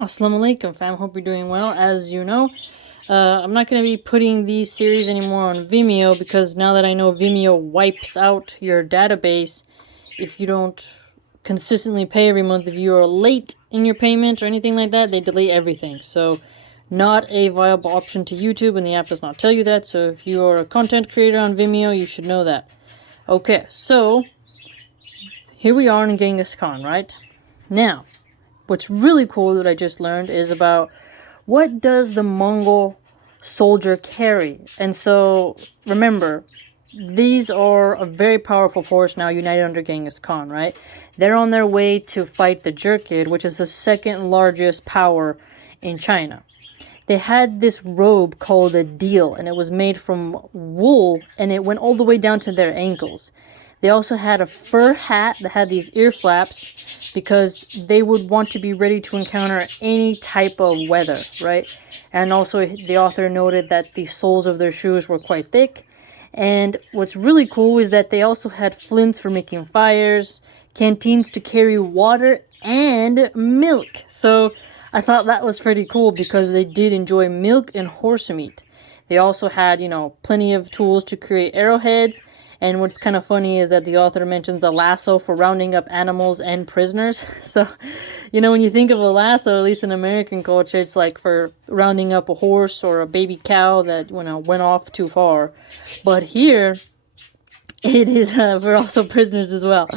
Assalamu alaikum, fam. Hope you're doing well. As you know, I'm not going to be putting these series anymore on Vimeo because now that I know Vimeo wipes out your database if you don't consistently pay every month. If you are late in your payment or anything like that, they delete everything. So, not a viable option to YouTube, and the app does not tell you that. So, if you are a content creator on Vimeo, you should know that. Okay, so here we are in Genghis Khan, right? Now, what's really cool that I just learned is about what does the Mongol soldier carry. And so remember, these are a very powerful force now united under Genghis Khan, right? They're on their way to fight the Jurched, which is the second largest power in China. They had this robe called a deal, and it was made from wool, and it went all the way down to their ankles. They also had a fur hat that had these ear flaps because they would want to be ready to encounter any type of weather, right? And also the author noted that the soles of their shoes were quite thick. And what's really cool is that they also had flints for making fires, canteens to carry water, and milk. So I thought that was pretty cool because they did enjoy milk and horse meat. They also had, plenty of tools to create arrowheads. And what's kind of funny is that the author mentions a lasso for rounding up animals and prisoners. So, when you think of a lasso, at least in American culture, it's like for rounding up a horse or a baby cow that, went off too far. But here, it is for also prisoners as well.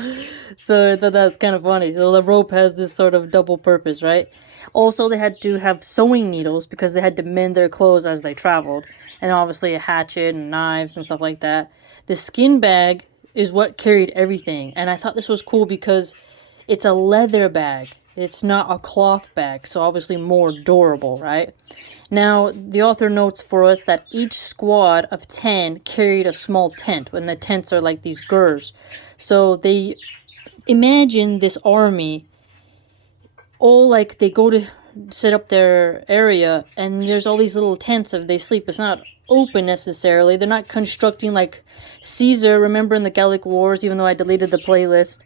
So I thought that's kind of funny. So the rope has this sort of double purpose, right? Also, they had to have sewing needles because they had to mend their clothes as they traveled. And obviously a hatchet and knives and stuff like that. The skin bag is what carried everything. And I thought this was cool because it's a leather bag. It's not a cloth bag. So obviously more durable, right? Now, the author notes for us that each squad of 10 carried a small tent. And the tents are like these gurs. So they imagine this army all like they go to set up their area and there's all these little tents if they sleep. It's not open necessarily. They're not constructing like Caesar. Remember in the Gallic Wars, even though I deleted the playlist,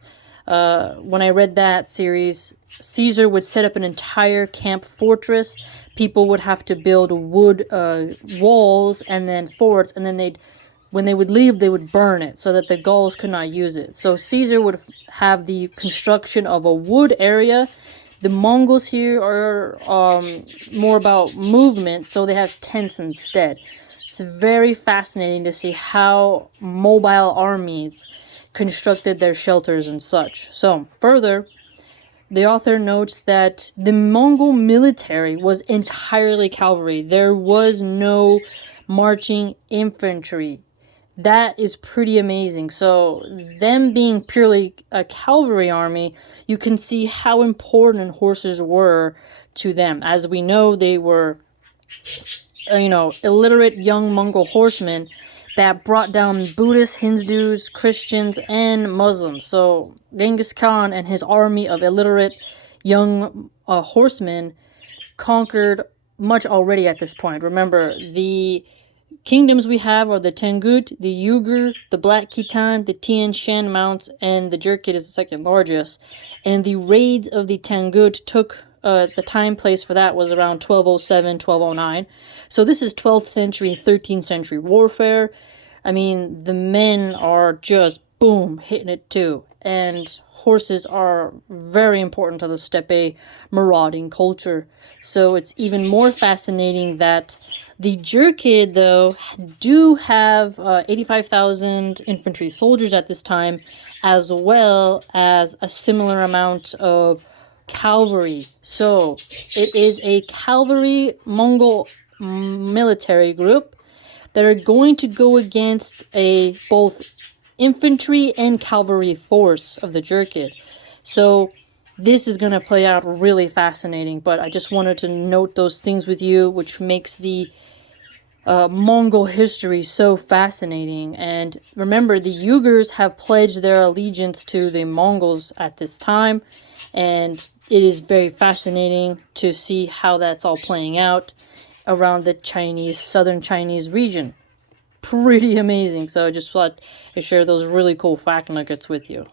when I read that series, Caesar would set up an entire camp fortress. People would have to build wood walls and then forts, and then when they would leave, they would burn it so that the Gauls could not use it. So Caesar would have the construction of a wood area. The Mongols here are more about movement, so they have tents instead. It's very fascinating to see how mobile armies constructed their shelters and such. So, further, the author notes that the Mongol military was entirely cavalry. There was no marching infantry. That is pretty amazing. So, them being purely a cavalry army, you can see how important horses were to them. As we know, they were, illiterate young Mongol horsemen that brought down Buddhists, Hindus, Christians, and Muslims. So, Genghis Khan and his army of illiterate young horsemen conquered much already at this point. Remember, the kingdoms we have are the Tangut, the Uighur, the Black Khitan, the Tian, Shan mounts, and the Jurched is the second largest. And the raids of the Tangut took, the time place for that was around 1207, 1209. So this is 12th century, 13th century warfare. I mean, the men are just, boom, hitting it too. And horses are very important to the steppe marauding culture. So it's even more fascinating that the Jurched, though, do have 85,000 infantry soldiers at this time, as well as a similar amount of cavalry. So, it is a cavalry Mongol military group that are going to go against a both infantry and cavalry force of the Jurched. So, this is going to play out really fascinating, but I just wanted to note those things with you, which makes the Mongol history so fascinating. And remember, the Uighurs have pledged their allegiance to the Mongols at this time, and it is very fascinating to see how that's all playing out around the southern Chinese region. Pretty amazing. So I just thought I'd share those really cool fact nuggets with you.